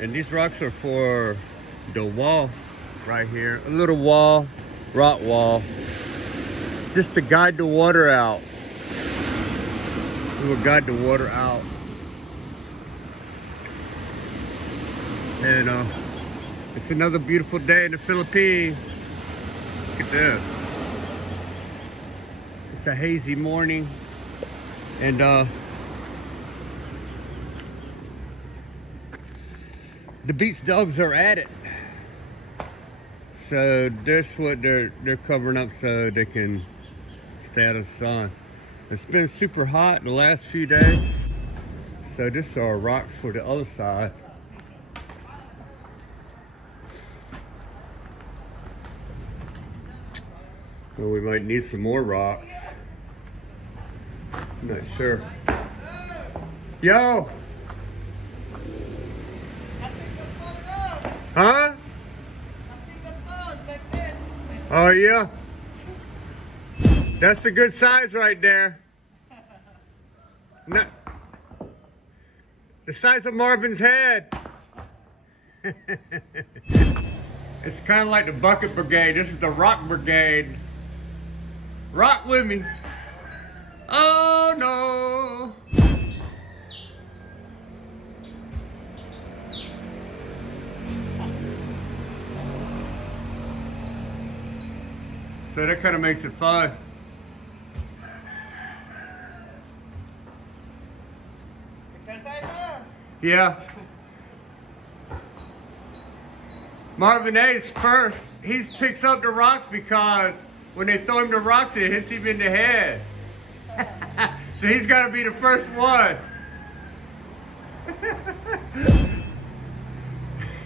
And these rocks are for the wall right here. A little wall, rock wall, just to guide the water out. We will guide the water out. And it's another beautiful day in the Philippines. Look at this. It's a hazy morning. And the beach dogs are at it. So that's what they're covering up so they can stay out of the sun. It's been super hot the last few days. So this are rocks for the other side. Well, we might need some more rocks. I'm not sure. Yo! Huh? Oh yeah? That's a good size right there. No, the size of Marvin's head. It's kind of like the bucket brigade. This is the rock brigade. Rock with me. Oh no. So that kind of makes it fun. Exercise? Yeah. Marvin A's first. He picks up the rocks because when they throw him the rocks, it hits him in the head. So he's got to be the first one.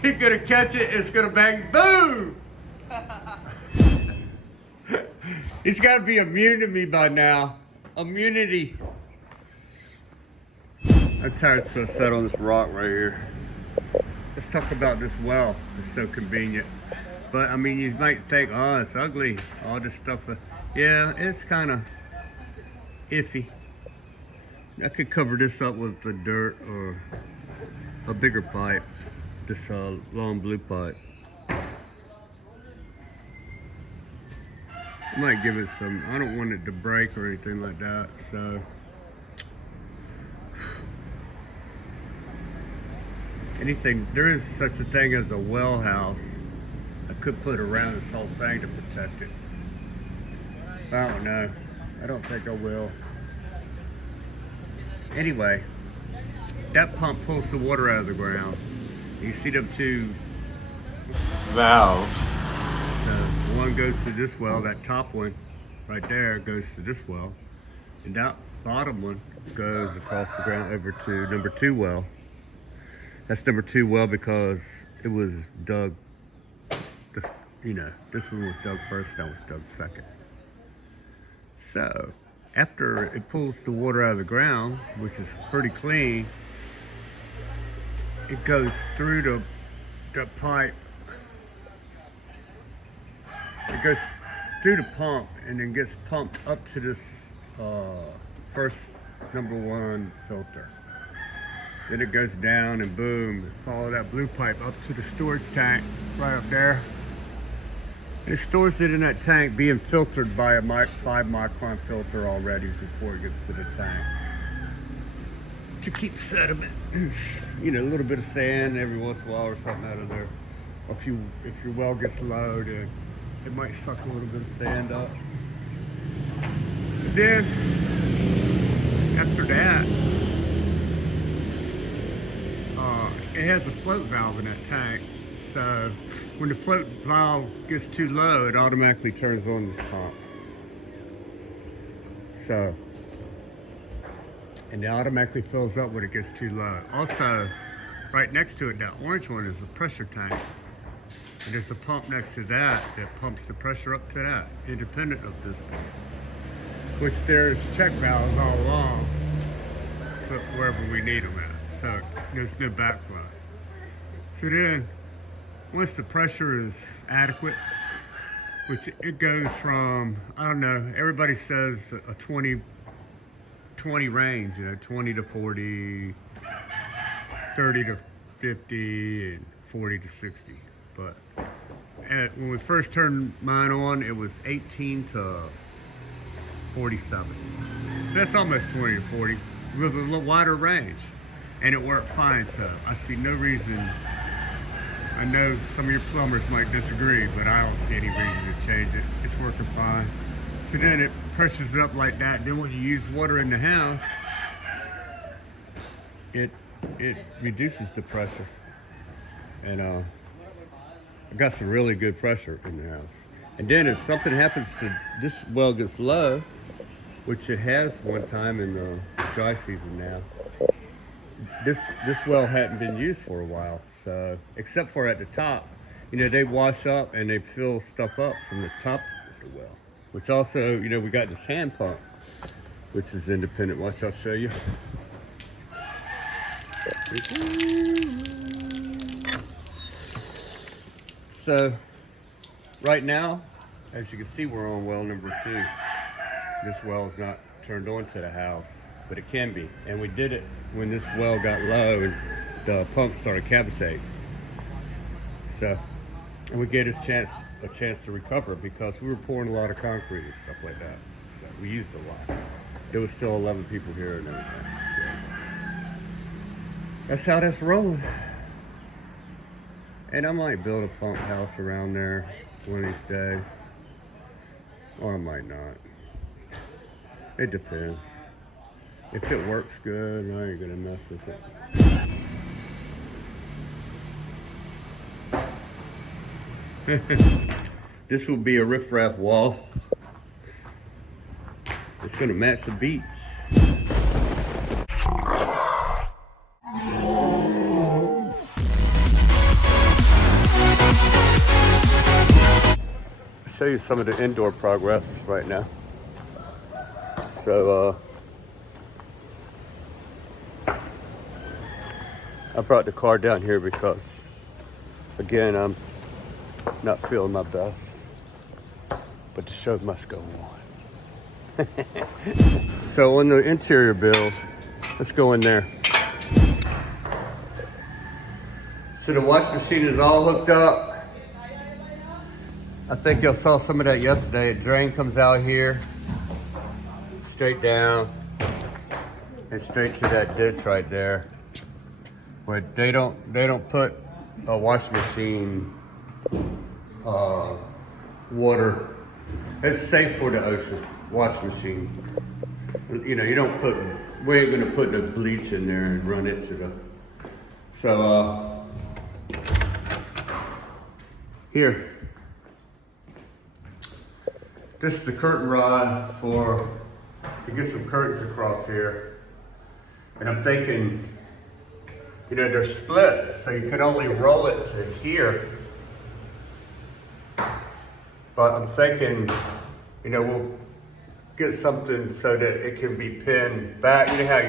He's gonna catch it. It's gonna bang. Boom! He's got to be immune to me by now. Immunity. I'm tired, so set on this rock right here. Let's talk about this well. It's so convenient. But I mean, you might think, oh, it's ugly. All this stuff. Yeah, it's kind of iffy. I could cover this up with the dirt or a bigger pipe. This long blue pipe. I might give it some, I don't want it to break or anything like that, so. Anything, there is such a thing as a well house. I could put around this whole thing to protect it. I don't know. I don't think I will. Anyway, that pump pulls the water out of the ground. You see them two valves. So one goes to this well, that top one right there goes to this well. And that bottom one goes across the ground over to number 2 well. That's number 2 well because it was dug, this one was dug first, that was dug second. So after it pulls the water out of the ground, which is pretty clean, it goes through the pipe. It goes through the pump and then gets pumped up to this first number 1 filter. Then it goes down and boom, follow that blue pipe up to the storage tank right up there. And it stores it in that tank being filtered by a 5 micron filter already before it gets to the tank. To keep sediment, a little bit of sand every once in a while or something out of there. If your well gets low, then it might suck a little bit of sand up. Then, after that, it has a float valve in that tank. So when the float valve gets too low, it automatically turns on this pump. So, and it automatically fills up when it gets too low. Also, right next to it, that orange one is a pressure tank. And there's a pump next to that pumps the pressure up to that, independent of this pump. Which there's check valves all along, so wherever we need them at. So there's no backflow. So then, once the pressure is adequate, which it goes from, I don't know, everybody says a 20 range, 20 to 40, 30 to 50 and 40 to 60. But when we first turned mine on, it was 18 to 47. So that's almost 20 to 40 with a little wider range. And it worked fine, so I see no reason. I know some of your plumbers might disagree, but I don't see any reason to change it. It's working fine. So then it pressures it up like that. Then when you use water in the house, it reduces the pressure. And I got some really good pressure in the house. And then if something happens to this well gets low, which it has one time in the dry season now, this well hadn't been used for a while, so except for at the top, you know, they wash up and they fill stuff up from the top of the well. Which also, you know, we got this hand pump, which is independent. Watch, I'll show you. So right now, as you can see, we're on well number 2. This well is not turned on to the house, but it can be. And we did it when this well got low and the pump started cavitating. So, and we gave us a chance to recover because we were pouring a lot of concrete and stuff like that. So we used a lot. There was still 11 people here and everything. So that's how that's rolling. And I might build a pump house around there one of these days. Or I might not. It depends. If it works good, I ain't gonna mess with it. This will be a Riff Raff wall. It's gonna match the beach. I'll show you some of the indoor progress right now. So, I brought the car down here because, again, I'm not feeling my best, but the show must go on. So on the interior build, let's go in there. So the wash machine is all hooked up. I think y'all saw some of that yesterday. A drain comes out here, straight down, and straight to that ditch right there. But they don't put a wash machine water. It's safe for the ocean wash machine. You know, you don't put. We ain't gonna put the bleach in there and run it to the. So here. This is the curtain rod to get some curtains across here. And I'm thinking, you know, they're split, so you can only roll it to here. But I'm thinking, you know, we'll get something so that it can be pinned back. You know how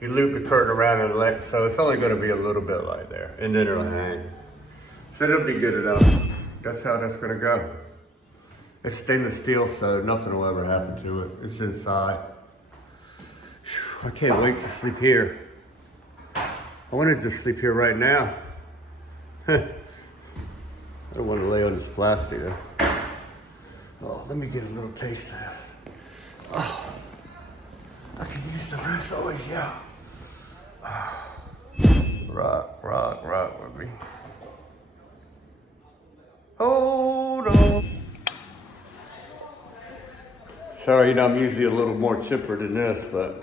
you loop the curtain around and let, so it's only gonna be a little bit like there, and then it'll hang. So it'll be good enough. That's how that's gonna go. It's stainless steel, so nothing will ever happen to it. It's inside. Whew, I can't wait to sleep here. I want to just sleep here right now. I don't want to lay on this plastic though. Oh, let me get a little taste of this. Oh, I can use the rest. Oh, yeah. Rock with me. Hold on. Sorry, you know, I'm usually a little more chipper than this, but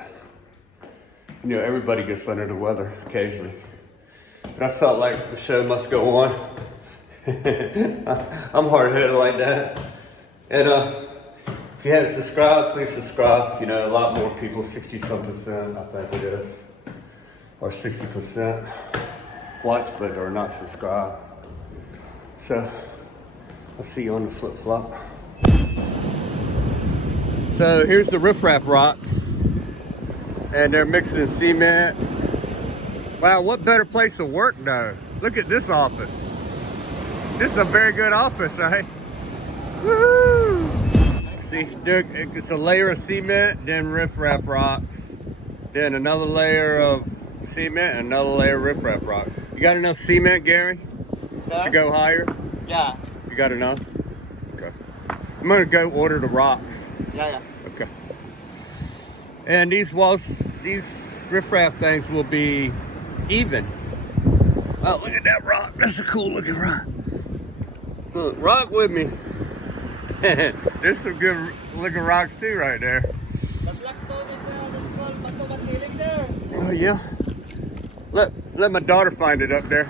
you know, everybody gets under the weather occasionally. But I felt like the show must go on. I'm hard-headed like that. And if you haven't subscribed, please subscribe. You know, a lot more people, 60-some%, I think it is, or 60% watch but are not subscribed. So I'll see you on the flip-flop. So here's the Riff Raff rocks, and they're mixing cement. Wow, what better place to work though? Look at this office. This is a very good office, right? Woohoo! See, it's a layer of cement, then Riff Raff rocks, then another layer of cement, and another layer of Riff Raff rock. You got enough cement, Gary? Sir? To go higher? Yeah. You got enough? Okay. I'm gonna go order the rocks. Yeah. Okay. And these walls, these Riff Raff things will be even. Oh, look at that rock. That's a cool looking rock. Look, rock with me. There's some good looking rocks too right there. The black stone that's called Bato Matiling there. Oh yeah. Let my daughter find it up there.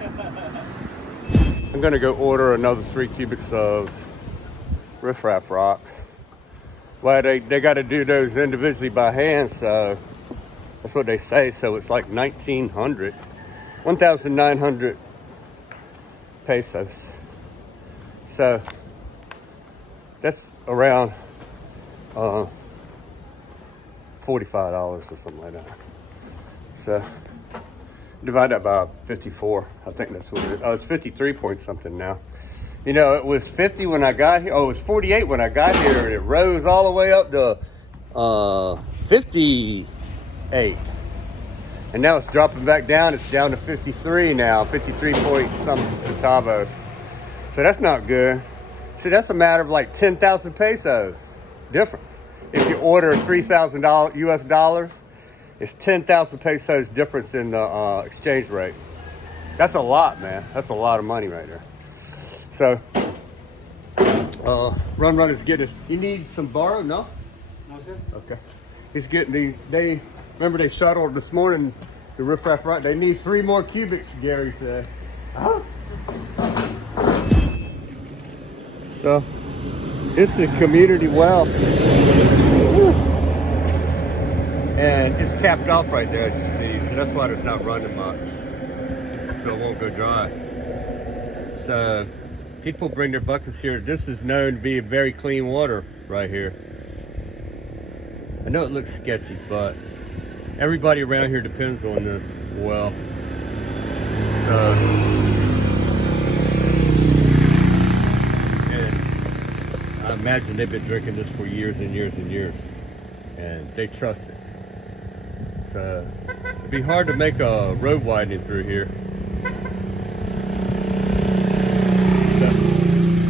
I'm gonna go order another 3 cubics of Riff Raff rocks. Well, they got to do those individually by hand, so that's what they say. So it's like 1,900 pesos. So that's around $45 or something like that. So divide that by 54. I think that's what it is. Oh, it's 53 point something now. You know, it was 50 when I got here. Oh, it was 48 when I got here, and it rose all the way up to 58. And now it's dropping back down. It's down to 53 now, 53 point some centavos. So that's not good. See, that's a matter of like 10,000 pesos difference. If you order $3,000 US dollars, it's 10,000 pesos difference in the exchange rate. That's a lot, man. That's a lot of money right there. So, Run is getting. You need some borrow? No? No, sir. Okay. He's getting remember they shuttled this morning, the Riff Raff rock. They need 3 more cubics, Gary said. Huh? So, it's a community well. Woo. And it's capped off right there, as you see. So that's why there's not running much. So it won't go dry. So, people bring their buckets here. This is known to be very clean water right here. I know it looks sketchy, but everybody around here depends on this well. So, and I imagine they've been drinking this for years and years and years, and they trust it. So, it'd be hard to make a road widening through here.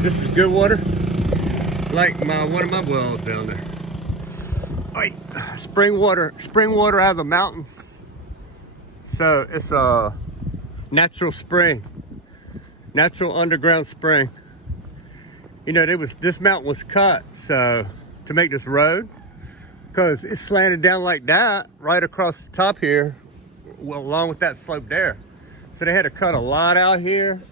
This is good water, like one of my wells down there. Right. Spring water out of the mountains. So it's a natural spring, natural underground spring. You know, this mountain was cut so to make this road, because it's slanted down like that right across the top here, well, along with that slope there. So they had to cut a lot out here.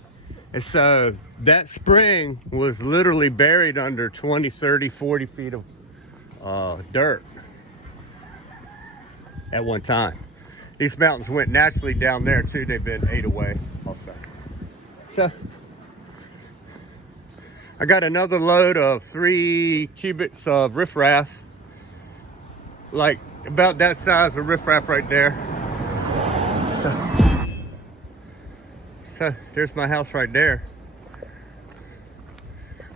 And so that spring was literally buried under 20, 30, 40 feet of dirt at one time. These mountains went naturally down there too. They've been ate away also. So I got another load of 3 cubics of Riff Raff, like about that size of Riff Raff right there. So there's my house right there,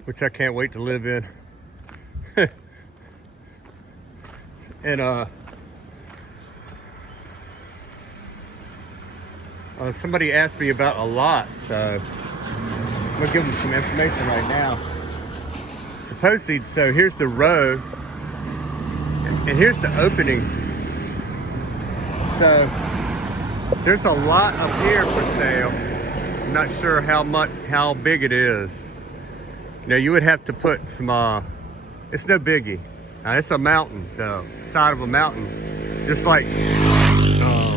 which I can't wait to live in. And somebody asked me about a lot, so I'm gonna give them some information right now. Supposedly, so here's the road, and here's the opening. So there's a lot up here for sale. I'm not sure how big it is. You know, you would have to put some, it's no biggie. It's a mountain, the side of a mountain. Just like, you know,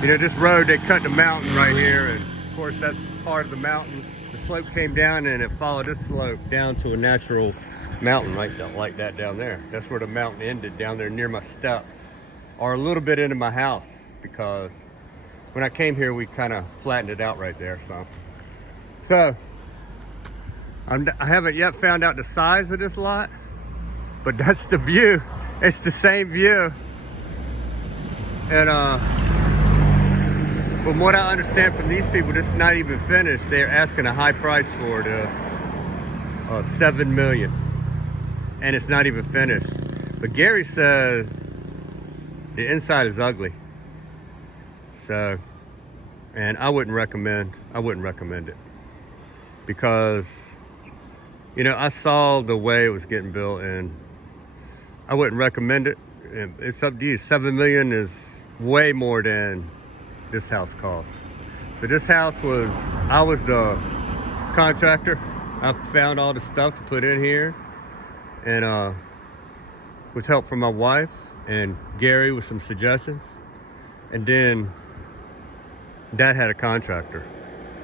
this road, they cut the mountain right here, and of course that's part of the mountain. The slope came down and it followed this slope down to a natural mountain like that down there. That's where the mountain ended, down there near my steps, or a little bit into my house, because when I came here, we kind of flattened it out right there. So I haven't yet found out the size of this lot, but that's the view. It's the same view. And from what I understand from these people, this is not even finished. They're asking a high price for this, $7 million, and it's not even finished. But Gary says the inside is ugly. So and I wouldn't recommend it, because, you know, I saw the way it was getting built, and I wouldn't recommend it. It's up to you. $7 million is way more than this house costs. So this house was, I was the contractor. I found all the stuff to put in here, and with help from my wife and Gary with some suggestions. And then Dad had a contractor.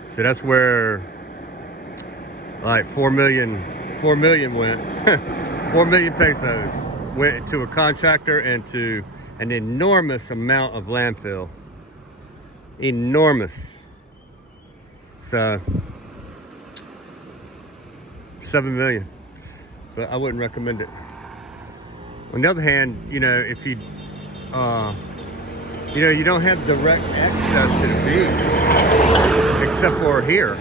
So that's where like 4 million went. 4 million pesos went to a contractor and to an enormous amount of landfill. Enormous. So 7 million, but I wouldn't recommend it. On the other hand, you know, if you you know, you don't have direct access to the beach except for here,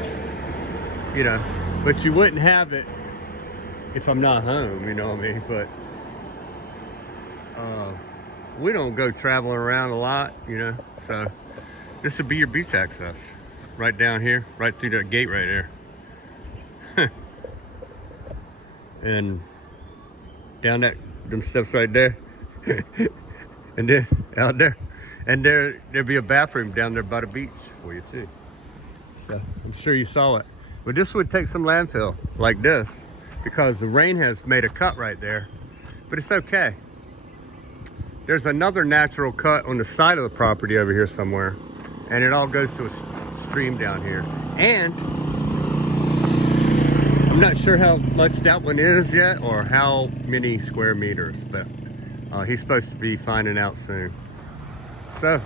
you know, but you wouldn't have it if I'm not home, you know what I mean? But we don't go traveling around a lot, you know, so this would be your beach access right down here, right through that gate right there. And down them steps right there. And then out there, and there'd be a bathroom down there by the beach for you too. So I'm sure you saw it. But this would take some landfill like this, because the rain has made a cut right there, but it's okay. There's another natural cut on the side of the property over here somewhere, and it all goes to a stream down here. And I'm not sure how much that one is yet, or how many square meters, but he's supposed to be finding out soon. So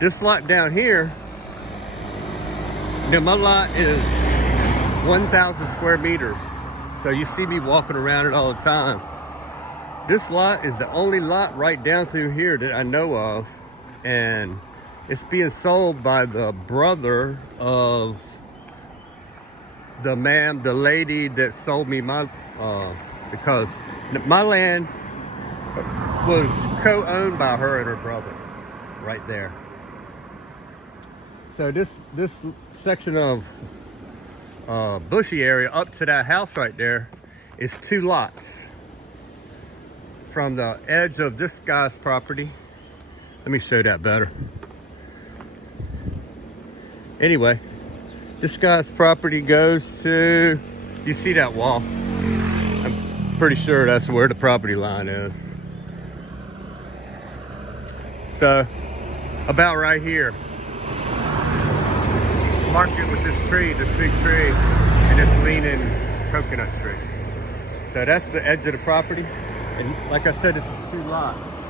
this lot down here, you know, my lot is 1,000 square meters. So you see me walking around it all the time. This lot is the only lot right down through here that I know of, and it's being sold by the brother of the lady that sold me my, because my land was co-owned by her and her brother right there. So this section of bushy area up to that house right there is 2 lots. From the edge of this guy's property, let me show that better. Anyway, this guy's property goes to, you see that wall? I'm pretty sure that's where the property line is. So about right here, marked it with this tree, this big tree, and this leaning coconut tree. So that's the edge of the property. And like I said, this is 2 lots.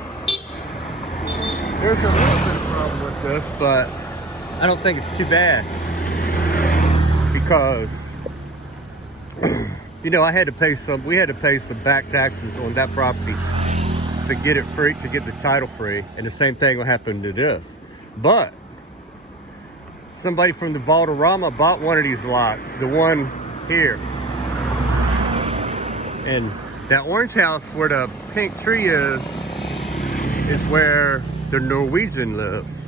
There's a little bit of problem with this, but I don't think it's too bad, because you know, we had to pay some back taxes on that property to get it free, to get the title free, and the same thing will happen to this. But somebody from the Valderrama bought one of these lots, the one here, and that orange house where the pink tree is where the Norwegian lives.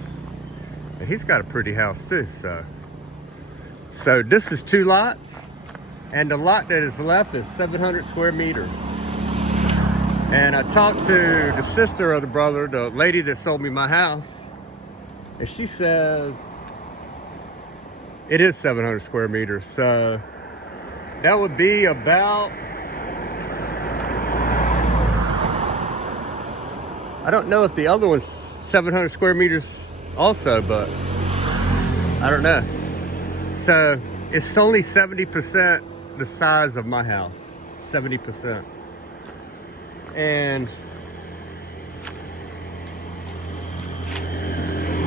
And he's got a pretty house too, so this is 2 lots, and the lot that is left is 700 square meters. And I talked to the sister of the brother, the lady that sold me my house, and she says it is 700 square meters. So that would be about, I don't know if the other one's 700 square meters also, but I don't know. So it's only 70% the size of my house, 70%. And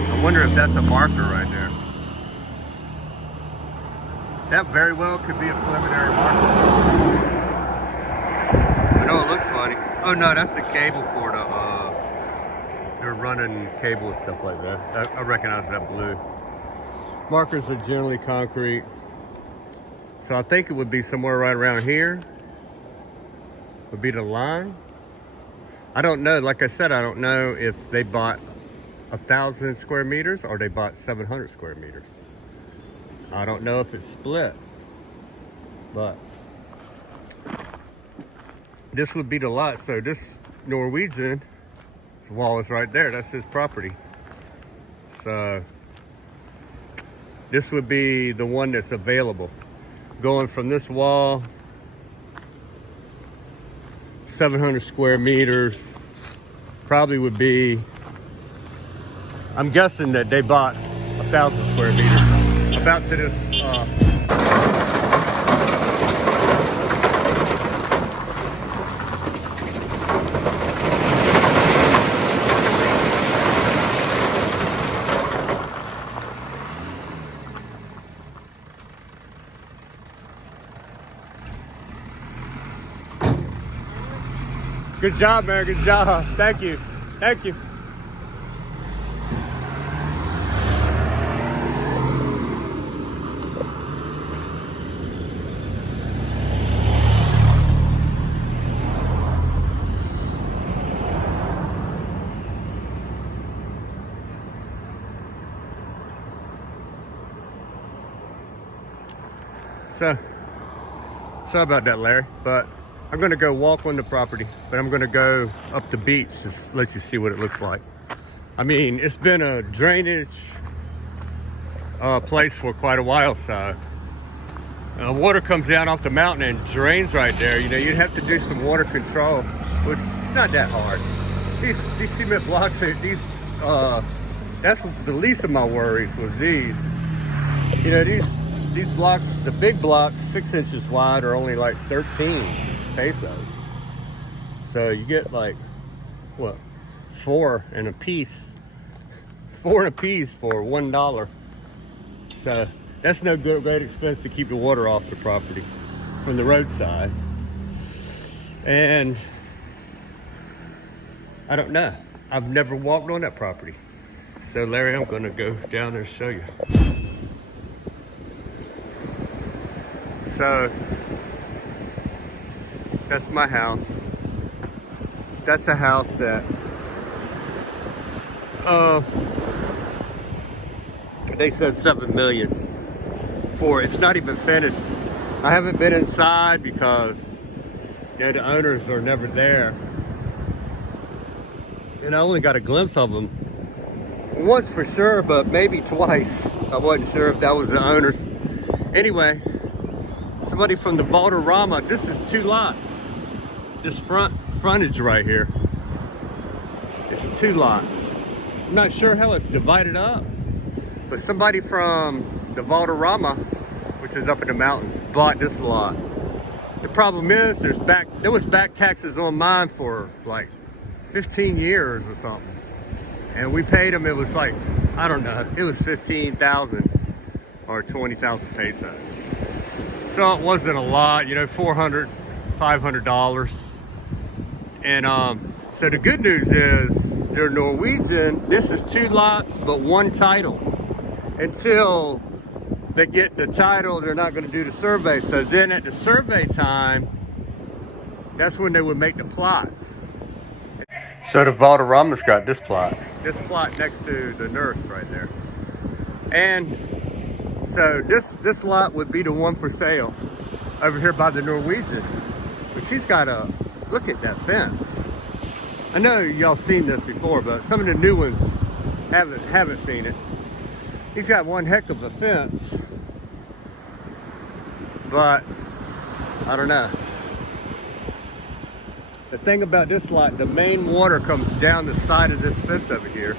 I wonder if that's a marker right there. That very well could be a preliminary marker. I know it looks funny. Oh no, that's the cable for the, they're running cable and stuff like that. I recognize that blue. Markers are generally concrete. So I think it would be somewhere right around here. Would be the line. I don't know, like I said, I don't know if they bought 1,000 square meters or they bought 700 square meters. I don't know if it's split, but this would be the lot. So this Norwegian wall is right there. That's his property. So this would be the one that's available. Going from this wall, 700 square meters, probably would be, I'm guessing that they bought 1,000 square meters. About to this, good job, man. Good job. Thank you. Thank you. So, sorry about that, Larry, but I'm gonna go walk on the property, but I'm gonna go up the beach to let you see what it looks like. I mean, it's been a drainage place for quite a while, so water comes down off the mountain and drains right there. You know, you'd have to do some water control, which is not that hard. These cement blocks, that's the least of my worries was these. You know, these blocks, the big blocks, 6 inches wide, are only like 13 pesos. So you get like, what, 4 and a piece. 4 and a piece for $1. So that's no great expense to keep the water off the property from the roadside. And I don't know. I've never walked on that property. So Larry, I'm gonna go down there and show you. So that's my house. That's a house that they said 7 million for. It's not even finished. I haven't been inside because, you know, the owners are never there. And I only got a glimpse of them once for sure, but maybe twice. I wasn't sure if that was the owners. Anyway, somebody from the Valderrama, this is 2 lots. This frontage right here, it's 2 lots. I'm not sure how it's divided up, but somebody from the Valderrama, which is up in the mountains, bought this lot. The problem is there was back taxes on mine for like 15 years or something. And we paid them, it was like, I don't know, it was 15,000 or 20,000 pesos. So it wasn't a lot, you know, $400, $500. And so the good news is they're Norwegian. This is 2 lots, but 1 title. Until they get the title, they're not going to do the survey. So then at the survey time, that's when they would make the plots. So the Valderrama's got this plot next to the nurse right there. And so this lot would be the one for sale over here by the Norwegian. But she's got a, look at that fence. I know y'all seen this before, but some of the new ones haven't seen it. He's got one heck of a fence, but I don't know. The thing about this lot, the main water comes down the side of this fence over here.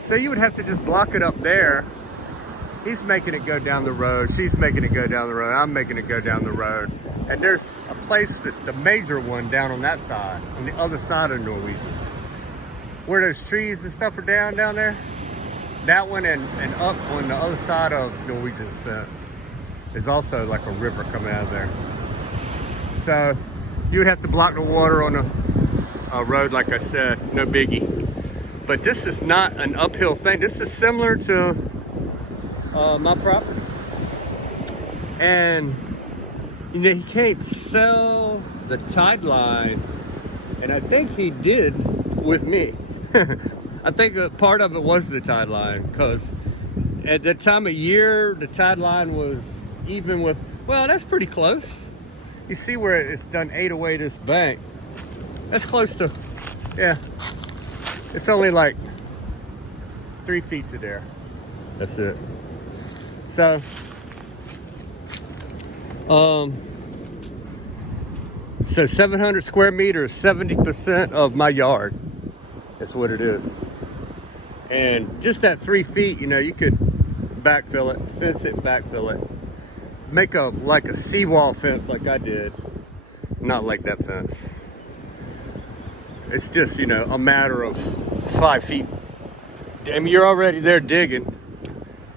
So you would have to just block it up there. He's making it go down the road. She's making it go down the road. I'm making it go down the road. And there's a place that's the major one down on that side, on the other side of Norwegians. Where those trees and stuff are down there. That one and up on the other side of Norwegian's fence is also like a river coming out of there. So you would have to block the water on a road, like I said, no biggie. But this is not an uphill thing. This is similar to my property. And you know, he can't sell the tide line, and I think he did with me. I think part of it was the tide line, because at that time of year, the tide line was even with, well, that's pretty close. You see where it's done ate away this bank. That's close to, yeah. It's only like 3 feet to there. That's it. So, so 700 square meters, 70% of my yard. That's what it is. And just that 3 feet, you know, you could backfill it, fence it, backfill it. Make like a seawall fence like I did. Not like that fence. It's just, you know, a matter of 5 feet. I mean, you're already there digging.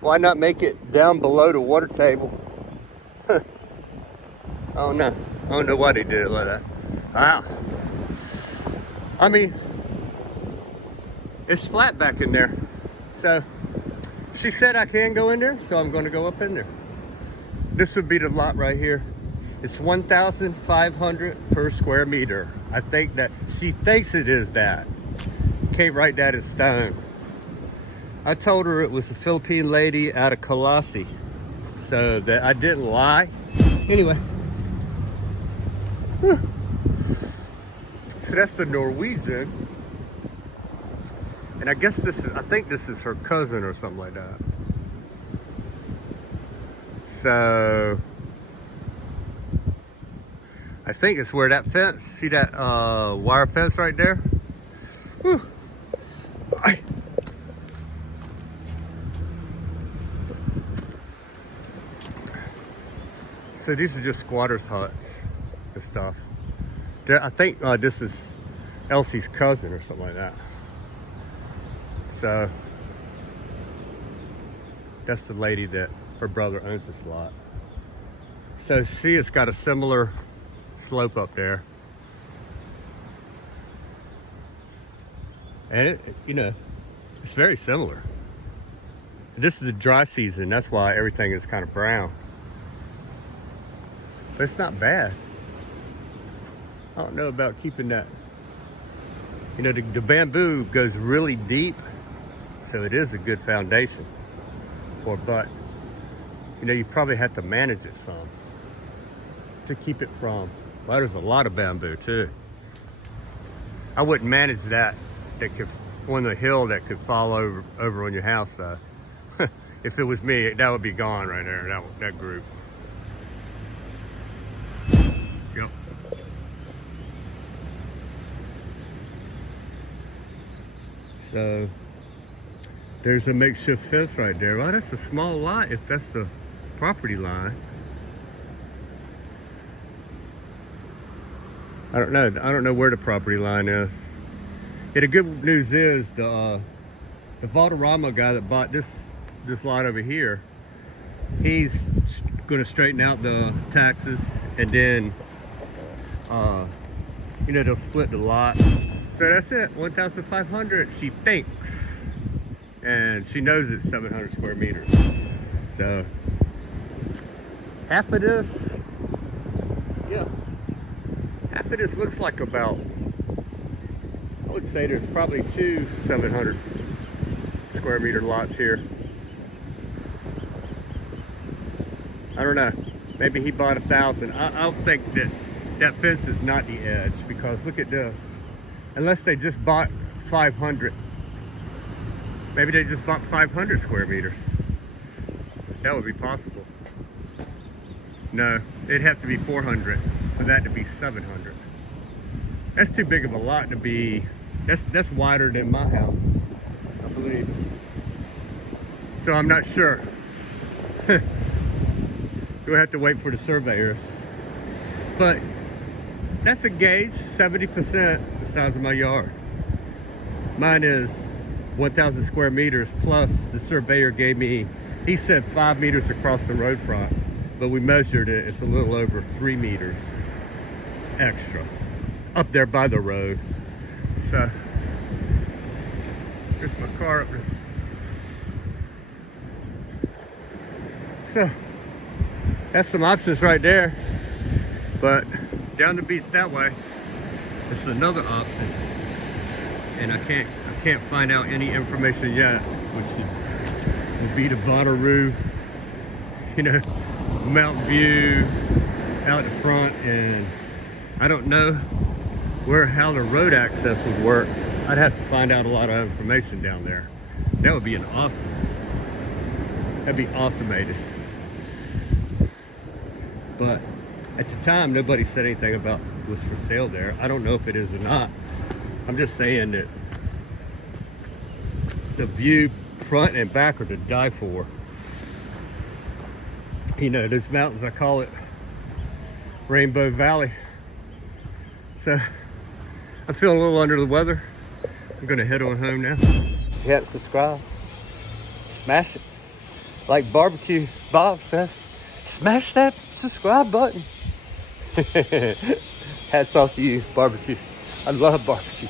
Why not make it down below the water table? Oh no. I don't know why they did it like that. Wow. I mean, it's flat back in there. So she said I can go in there, so I'm going to go up in there. This would be the lot right here. It's 1,500 per square meter. I think that she thinks it is that. Can't write that in stone. I told her it was a Philippine lady out of Colossi, so that I didn't lie. Anyway. So that's the Norwegian. And I guess I think this is her cousin or something like that. So I think it's where that fence, see that wire fence right there? Whew. So these are just squatters' huts and stuff. I think this is Elsie's cousin or something like that. So that's the lady that her brother owns this lot. So see, it's got a similar slope up there. And it, you know, it's very similar. This is the dry season. That's why everything is kind of brown. But it's not bad. I don't know about keeping that. You know, the bamboo goes really deep, so it is a good foundation for, but you know, you probably have to manage it some to keep it from, well, there's a lot of bamboo too. I wouldn't manage that could, on the hill that could fall over on your house though. If it was me, that would be gone right there, that group. Yep. So there's a makeshift fence right there. Well, that's a small lot if that's the property line. I don't know where the property line is. Yeah, the good news is the Valderrama guy that bought this lot over here, he's going to straighten out the taxes, and then you know, they'll split the lot. So that's it, 1,500 she thinks, and she knows it's 700 square meters. So half of this, yeah, half of this looks like about, I would say there's probably 2 700 square meter lots here. I don't know, maybe he bought 1,000. I'll think that fence is not the edge, because look at this. Unless they just bought 500. Maybe they just bought 500 square meters. That would be possible. No, it'd have to be 400 for that to be 700. That's too big of a lot to be, that's wider than my house, I believe. So I'm not sure. We'll have to wait for the surveyors. But that's a gauge, 70% the size of my yard. Mine is 1,000 square meters, plus the surveyor gave me, he said 5 meters across the road front, but we measured it, it's a little over 3 meters extra up there by the road. So there's my car up there. So that's some options right there, but down the beach that way, it's another option, and I can't can't find out any information yet, which will be the Bonnaroo, you know, Mountain View out the front, and I don't know how the road access would work. I'd have to find out a lot of information down there. That would be that'd be awesome-ated. But at the time, nobody said anything about what's for sale there. I don't know if it is or not. I'm just saying that the view front and back are to die for. You know, those mountains, I call it Rainbow Valley. So I'm feeling a little under the weather. I'm gonna head on home now. If you haven't subscribed, smash it. Like Barbecue Bob says, smash that subscribe button. Hats off to you, barbecue. I love barbecue.